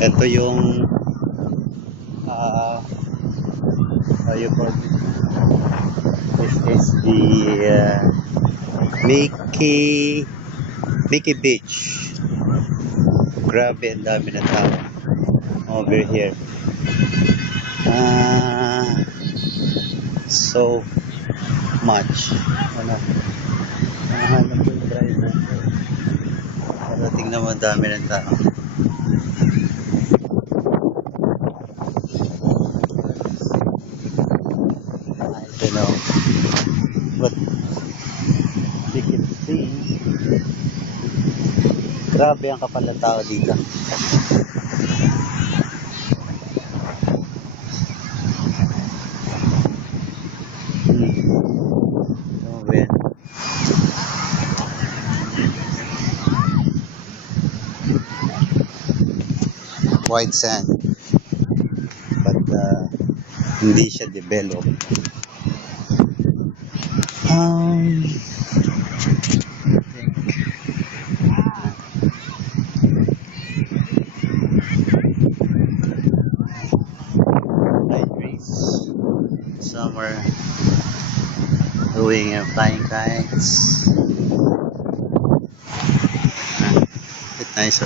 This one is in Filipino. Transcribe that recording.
Ito yung uh, how you call it? This is the Mickey Beach. Grabe, ang dami ng tao over here. So much. Ano? Nahanap ko yung driver. Pero tingnan mo, ang dami ng tao. I don't know. But you can see, grabe ang kapal ng tao dito. Oh, man. White sand, but hindi siya develop. I think libraries somewhere doing flying kites. It's nice.